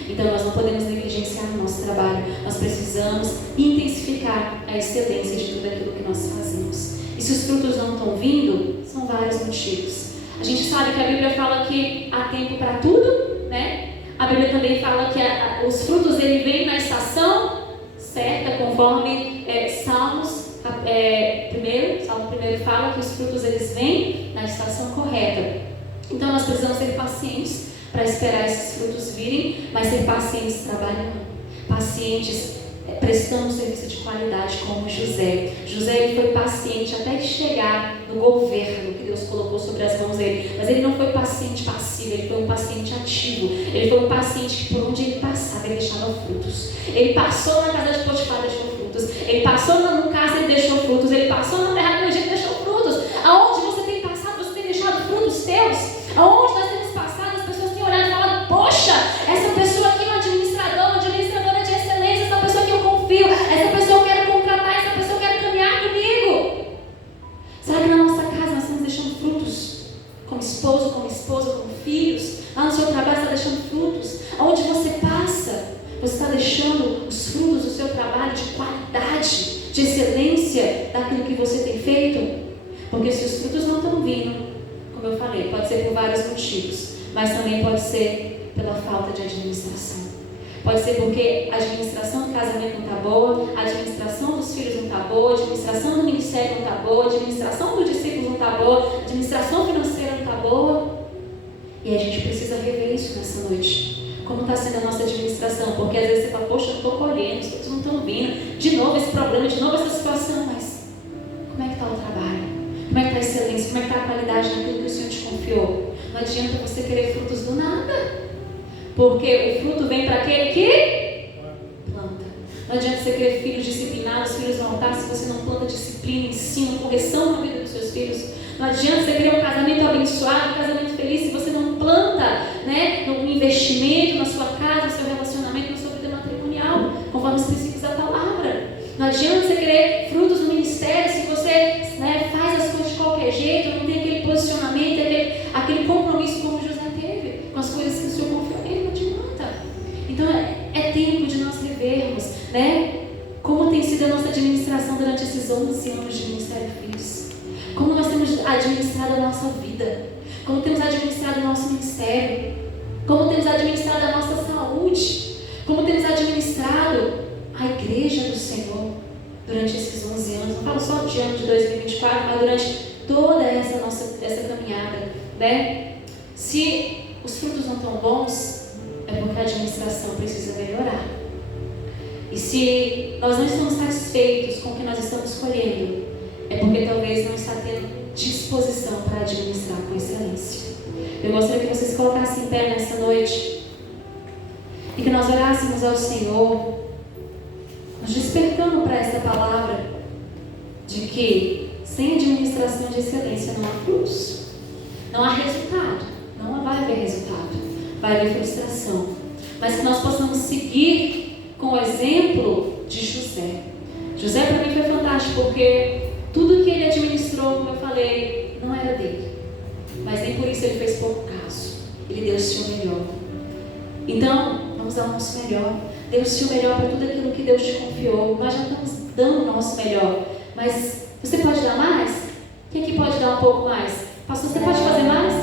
Então nós não podemos negligenciar o nosso trabalho. Nós precisamos intensificar a excelência de tudo aquilo que nós fazemos. E se os frutos não estão vindo, são vários motivos. A gente sabe que a Bíblia fala que há tempo para tudo, né? A Bíblia também fala que os frutos ele vêm na estação certa, conforme Salmo 1 fala que os frutos eles vêm na estação correta. Então nós precisamos ser pacientes para esperar esses frutos virem, mas ser pacientes trabalhando, pacientes prestando serviço de qualidade, como José. José ele foi paciente até chegar no governo que Deus colocou sobre as mãos dele, mas ele não foi paciente passivo, ele foi um paciente ativo. Ele foi um paciente que por onde ele passava ele deixava frutos. Ele passou na casa de Potifar, deixou frutos. Ele passou no casa, ele deixou frutos. Ele passou na terra do Egito, deixou frutos. Aonde você tem passado, você tem deixado frutos teus. Aonde nós temos passado, as pessoas têm olhado e falado: poxa, essa pessoa aqui é uma administradora de excelência, essa pessoa que eu confio, essa pessoa eu quero contratar, essa pessoa eu quero caminhar comigo. Será que na nossa casa nós estamos deixando frutos? Como esposo, como esposa, como filhos? Lá no seu trabalho você está deixando frutos? Aonde você passa, você está deixando os frutos do seu trabalho de qualidade, de excelência daquilo que você tem feito? Porque se os frutos não estão vindo, como eu falei, pode ser por vários motivos, mas também pode ser pela falta de administração. Pode ser porque a administração do casamento não está boa, a administração dos filhos não está boa, a administração do ministério não está boa, a administração dos discípulos não está boa, a administração financeira não está boa. E a gente precisa rever isso nessa noite. Como está sendo a nossa administração? Porque às vezes você fala: poxa, eu estou colhendo, os frutos não estão vindo, de novo esse problema, de novo essa situação, mas como é que está o trabalho? Como é que está a excelência? Como é que está a qualidade naquilo que o Senhor te confiou? Não adianta você querer frutos do nada, porque o fruto vem para aquele que planta. Não adianta você querer filhos disciplinados, filhos voltados, se você não planta disciplina, ensino, correção na vida dos seus filhos. Não adianta você querer um casamento abençoado, um casamento feliz, se você não planta, né, um investimento na sua casa, no seu relacionamento, na sua vida matrimonial, conforme os princípios da palavra. Não adianta você querer frutos no ministério se você, né, faz as coisas de qualquer jeito, não tem aquele posicionamento, aquele compromisso como José teve com as coisas que o Senhor confiou nele. Não adianta. Então é tempo de nós revermos, né, como tem sido a nossa administração durante esses 11 anos de Ministério Filhos. Como nós temos administrado a nossa vida, como temos administrado o nosso ministério, como temos administrado a nossa saúde, como temos administrado a igreja do Senhor durante esses 11 anos. Não falo só de ano de 2024, mas durante toda essa caminhada, né? Se os frutos não estão bons, é porque a administração precisa melhorar. E se nós não estamos satisfeitos com o que nós estamos colhendo, é porque talvez não está tendo disposição para administrar com excelência. Eu gostaria que vocês colocassem em pé nessa noite e que nós orássemos ao Senhor, nos despertando para essa palavra de que sem administração de excelência não há frutos, não há resultado, não vai haver resultado, vai haver frustração. Mas que nós possamos seguir com o exemplo de José. José para mim foi fantástico, porque tudo que ele administrou, como eu falei, não era dele, mas nem por isso ele fez pouco caso. Ele deu o seu melhor. Então vamos dar o nosso melhor. Dê o seu melhor para tudo aquilo que Deus te confiou. Nós já estamos dando o nosso melhor, mas você pode dar mais? Quem aqui pode dar um pouco mais? Pastor, você pode fazer mais?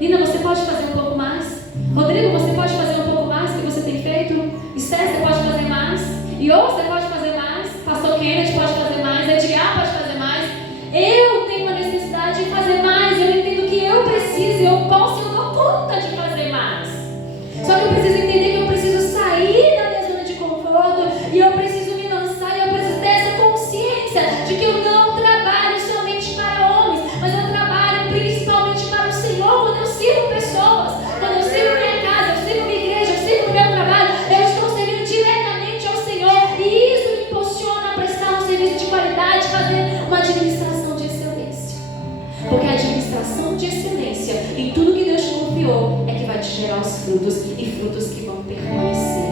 Nina, você pode fazer um pouco mais? Rodrigo, você pode fazer um pouco mais do que você tem feito? Esther, você pode fazer mais? Iô, você pode fazer mais? Pastor Kennedy pode fazer mais? Edgar pode fazer mais? Eu tenho uma necessidade de fazer mais. Eu entendo que eu preciso, eu posso, eu dou conta de fazer mais. Só que eu preciso entender que eu preciso sair da minha zona de conforto e eu preciso me lançar, e eu preciso ter essa consciência de que eu não trabalho somente para homens, mas eu trabalho principalmente para o Senhor. Quando eu sirvo pessoas, quando eu sirvo minha casa, eu sirvo minha igreja, eu sirvo meu trabalho, eu estou servindo diretamente ao Senhor, e isso me impulsiona a prestar um serviço de qualidade, fazer uma administração de excelência. Porque a administração de excelência em tudo que Deus te confiou é que vai te gerar os frutos, e frutos que vão permanecer.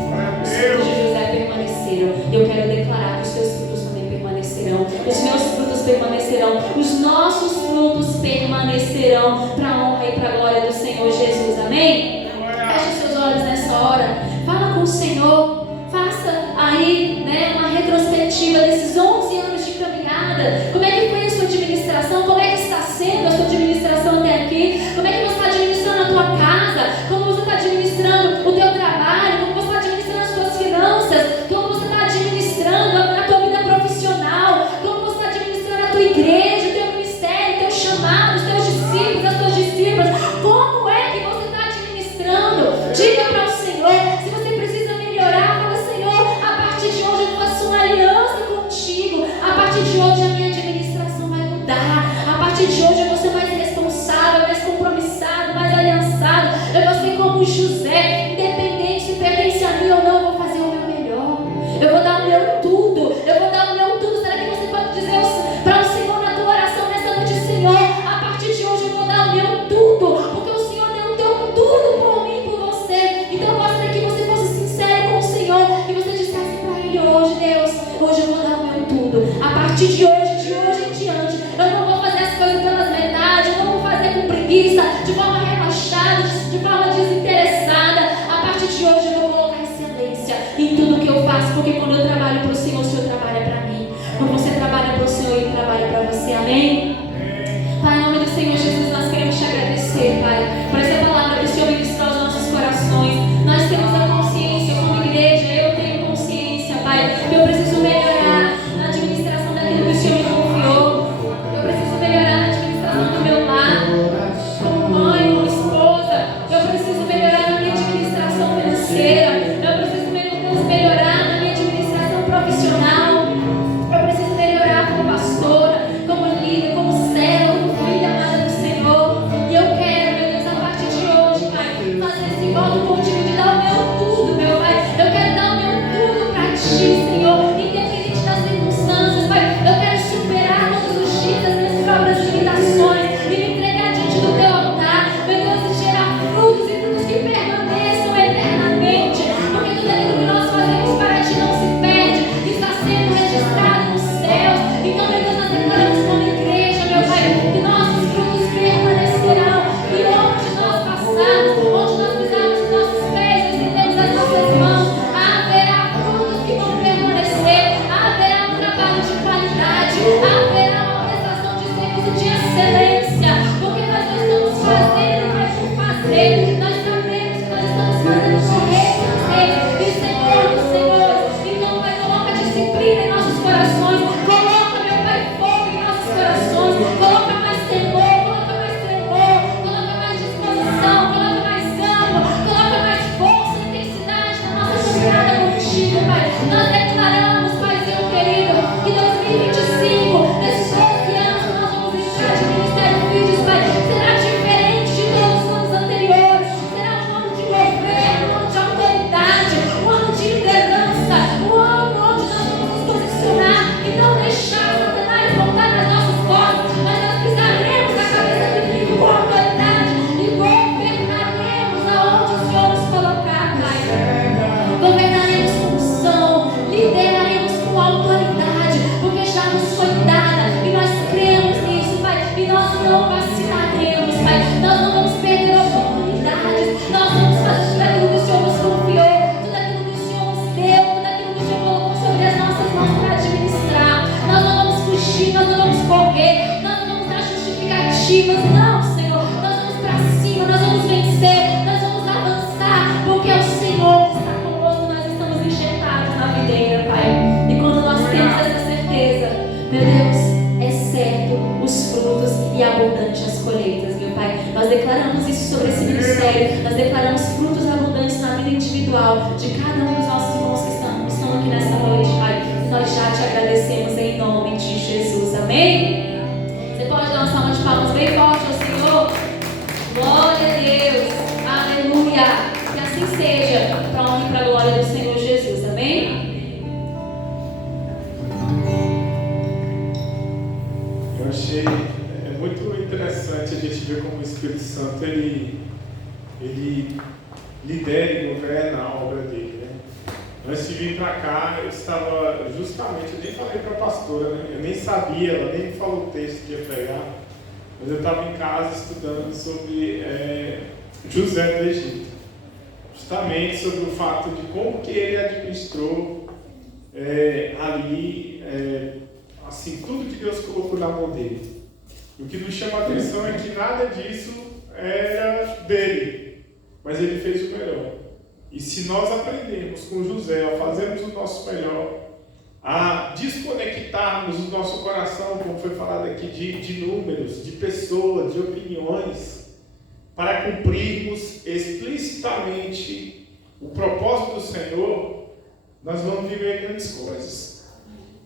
Os frutos de José permaneceram. Eu quero declarar que os seus frutos também permanecerão. Os meus frutos permanecerão, os nossos frutos permanecerão para a honra e para a glória do Senhor Jesus, amém? Feche seus olhos nessa hora, fala com o Senhor, faça aí, né, uma retrospectiva desses 11 anos de caminhada. Como é que foi a sua administração? Como é que está sendo a sua administração até aqui? Como é que você está administrando a tua casa? Como você está administrando o teu trabalho? Como você está administrando as suas finanças? Como você está administrando a tua vida profissional? Como você está administrando a tua igreja, o teu ministério, o teu chamado, os teus discípulos, as tuas discípulas? Como é que você está administrando? Diga para o Senhor. Se você precisa melhorar, fala: Senhor, a partir de hoje eu faço uma aliança contigo. A partir de hoje a minha administração vai mudar. A partir de hoje eu vou ser mais responsável, mais compromissado, mais aliançado. Eu vou ser como José, independente se pertence a mim ou não, eu vou fazer o meu melhor. Eu vou dar o meu tudo. Eu vou dar o meu tudo. Será que você pode dizer para o Senhor na tua oração nessa noite: Senhor, a partir de hoje eu vou dar o meu tudo, porque o Senhor deu o teu tudo por mim, por você. Então eu gostaria que você fosse sincero com o Senhor e você dissesse para Ele hoje: Deus, hoje eu vou dar o meu tudo. A partir de hoje em diante, eu não vou fazer as coisas pelas metades, eu não vou fazer com preguiça, de forma relaxada, de forma desinteressada. A partir de hoje eu vou colocar excelência em tudo que eu faço, porque quando eu trabalho para o Senhor trabalha para mim. Quando você trabalha para o Senhor, Ele trabalha para você, amém? Pai, em nome do Senhor Jesus, nós queremos te agradecer, Pai, por essa palavra que o Senhor ministrou aos nossos corações. Nós temos a consciência, como igreja, eu tenho consciência, Pai, que eu preciso melhorar na administração daquilo que o Senhor me confiou. Eu preciso melhorar na administração do meu lar, como mãe, como esposa. Eu preciso melhorar na minha administração financeira. Eu preciso melhorar na minha administração profissional. Eu preciso melhorar como pastora, como líder, como serva, como filha amada do Senhor. E eu quero, meu Deus, a partir de hoje, Pai, fazer esse voto contigo de dar o meu tudo, meu Pai. Eu quero dar o meu tudo para Ti, Senhor, independente das circunstâncias, Pai. Eu quero superar todos os dias as minhas próprias limitações e me entregar diante do Teu altar, meu Deus, e gerar frutos e frutos que permaneçam eternamente, porque tudo aquilo que nós fazemos para Ti não se perde, está sendo registrado nos céus. Então, meu Deus, nós declaramos como igreja, meu Pai, que nossos frutos permanecerão, e onde nós passarmos, onde nós pisarmos os nossos pés, estendemos as nossas mãos, haverá frutos que vão permanecer, haverá um trabalho de qualidade, haverá uma prestação de serviço de excelência, porque nós não estamos fazendo mais por fazer, nós sabemos que nós estamos fazendo com Rei dos Reis e Senhor dos Senhores. Então, Pai, coloca disciplina em nossos corações, coloca, meu Pai, fogo em nossos corações, coloca mais temor, coloca mais disposição, coloca mais ânimo, coloca mais força e intensidade na nossa caminhada contigo, Pai. Nós declaramos, Paizinho querido, que 2025, nesses 12 anos que nós vamos entrar de Ministério Filhos, Pai, será diferente de todos os anos anteriores. Será um ano de governo, um ano de autoridade, um ano de liderança, um ano onde nós vamos nos posicionar e não deixar Satanás voltar nas nossas costas, mas nós pisaremos a cabeça do inimigo com autoridade e governaremos aonde o Senhor nos colocar, Pai. Governaremos com unção, lideraremos com autoridade, porque já nos foi dada e nós cremos nisso, Pai, e nós não vacilaremos, Pai. Nós não vamos perder oportunidades, nós vamos fazer tudo aquilo que o Senhor nos confiou, tudo aquilo que o Senhor nos deu, tudo aquilo que o Senhor colocou sobre as nossas mãos para administrar. Nós não vamos fugir, nós não vamos correr, nós não vamos dar justificativas, não, Senhor. Nós vamos para cima, nós vamos vencer, nós vamos avançar, porque o Senhor está conosco, nós estamos enxertados na videira, Pai. E quando nós temos essa certeza, meu Deus, é certo os frutos e abundante as colheitas, meu Pai. Nós declaramos isso sobre esse ministério, nós declaramos frutos abundantes na vida individual de cada um dos nossos irmãos que estão aqui nessa noite, Pai. E nós já te agradecemos em nome de Jesus, amém? Você pode dar uma salva de palmas bem forte ao Senhor? Glória a Deus, aleluia. Que assim seja, para a honra e para a glória do Senhor Jesus, amém? Eu achei muito interessante a gente ver como o Espírito Santo ele lidera e governa a obra dele, né? Antes de vir para cá, eu estava justamente, eu nem falei para a pastora, né? Eu nem sabia, ela nem me falou o texto que ia pregar, mas eu estava em casa estudando sobre José do Egito, justamente sobre o fato de como que ele administrou ali, assim, tudo que Deus colocou na mão dele. E o que nos chama a atenção é que nada disso era dele, mas ele fez o melhor. E se nós aprendermos com José a fazermos o nosso melhor, a desconectarmos o nosso coração, como foi falado aqui, de números, de pessoas, de opiniões, para cumprirmos explicitamente o propósito do Senhor, nós vamos viver grandes coisas.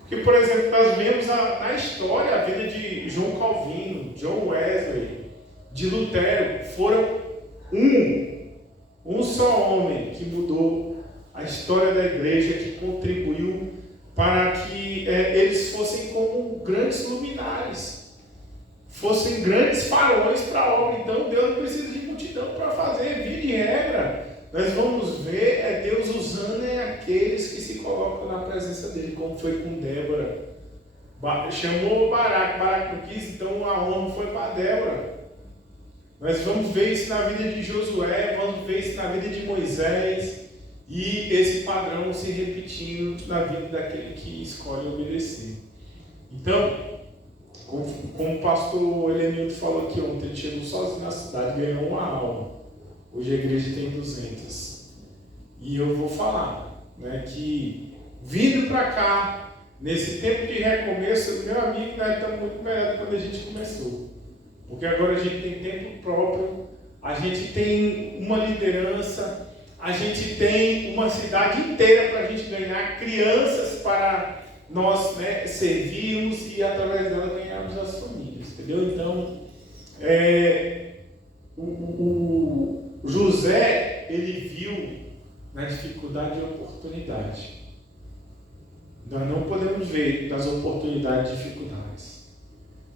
Porque, por exemplo, nós vemos na história a vida de João Calvino, John Wesley, de Lutero, foram um só homem que mudou a história da igreja, que contribuiu para que eles fossem como grandes luminares, fossem grandes faróis para a obra. Então Deus não precisa de multidão para fazer, via de regra. Nós vamos ver Deus usando aqueles que se colocam na presença dele, como foi com Débora. Chamou Baraque não quis, então a honra foi para Débora. Nós vamos ver isso na vida de Josué, vamos ver isso na vida de Moisés, e esse padrão se repetindo na vida daquele que escolhe obedecer. Então, como o pastor Helenildo falou aqui ontem, ele chegou sozinho na cidade, ganhou uma alma. Hoje a igreja tem 200. E eu vou falar, né, que vindo para cá, nesse tempo de recomeço, meu amigo, nós estamos muito melhor do que quando a gente começou. Porque agora a gente tem tempo próprio, a gente tem uma liderança, a gente tem uma cidade inteira para a gente ganhar, crianças para nós, né, servirmos e através dela ganharmos as famílias, entendeu? Então, o José, ele viu na dificuldade a oportunidade. Nós não podemos ver nas oportunidades e dificuldades.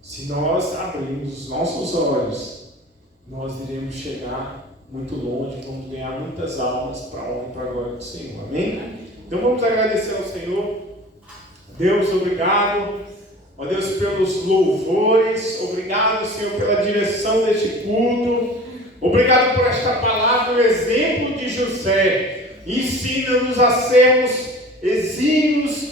Se nós abrirmos os nossos olhos, nós iremos chegar muito longe, vamos ganhar muitas almas para a honra e para a glória do Senhor. Amém? Então vamos agradecer ao Senhor. Deus, obrigado. Ó Deus, pelos louvores. Obrigado, Senhor, pela direção deste culto. Obrigado por esta palavra, o exemplo de José. Ensina-nos a sermos exímios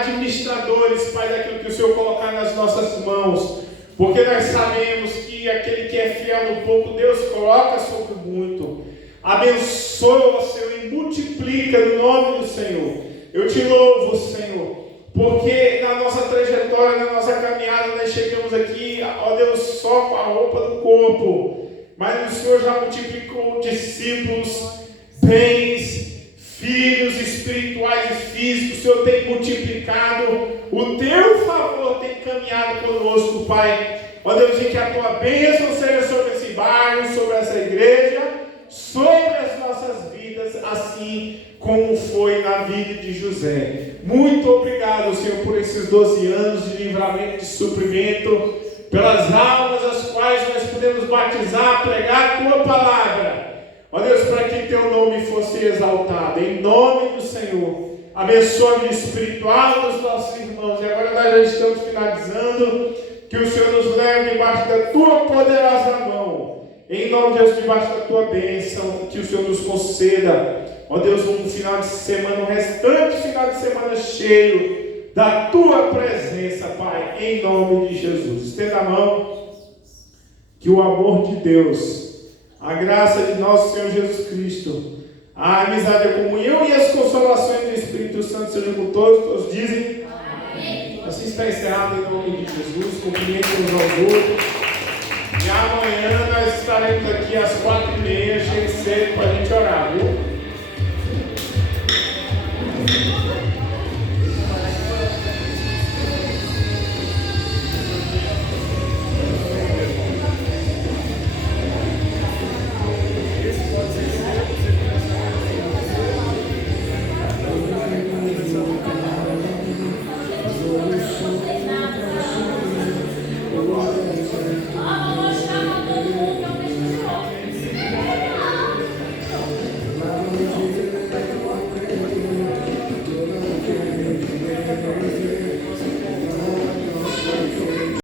administradores, Pai, daquilo que o Senhor colocar nas nossas mãos, porque nós sabemos que aquele que é fiel no pouco, Deus coloca sobre muito. Abençoa, Senhor, e multiplica no nome do Senhor. Eu te louvo, Senhor, porque na nossa trajetória, na nossa caminhada, nós chegamos aqui, ó Deus, só com a roupa do corpo, mas o Senhor já multiplicou discípulos, bens, filhos espirituais e físicos. O Senhor tem multiplicado, o teu favor tem caminhado conosco, Pai. Ó Deus, e que a tua bênção seja sobre esse bairro, sobre essa igreja, sobre as nossas vidas, assim como foi na vida de José. Muito obrigado, Senhor, por esses 12 anos de livramento, de suprimento, pelas almas as quais nós podemos batizar, pregar a tua palavra. Ó Deus, para que teu nome fosse exaltado, em nome do Senhor. Abençoa a vida espiritual dos nossos irmãos. E agora nós já estamos finalizando. Que o Senhor nos leve debaixo da tua poderosa mão. Em nome de Deus, debaixo da tua bênção, que o Senhor nos conceda, ó Deus, um final de semana, um restante final de semana cheio da tua presença, Pai, em nome de Jesus. Estenda a mão. Que o amor de Deus, a graça de nosso Senhor Jesus Cristo, a amizade, a comunhão e as consolações do Espírito Santo sejam com todos dizem amém. Assim está encerrado em nome de Jesus. Cumprimente uns aos outros.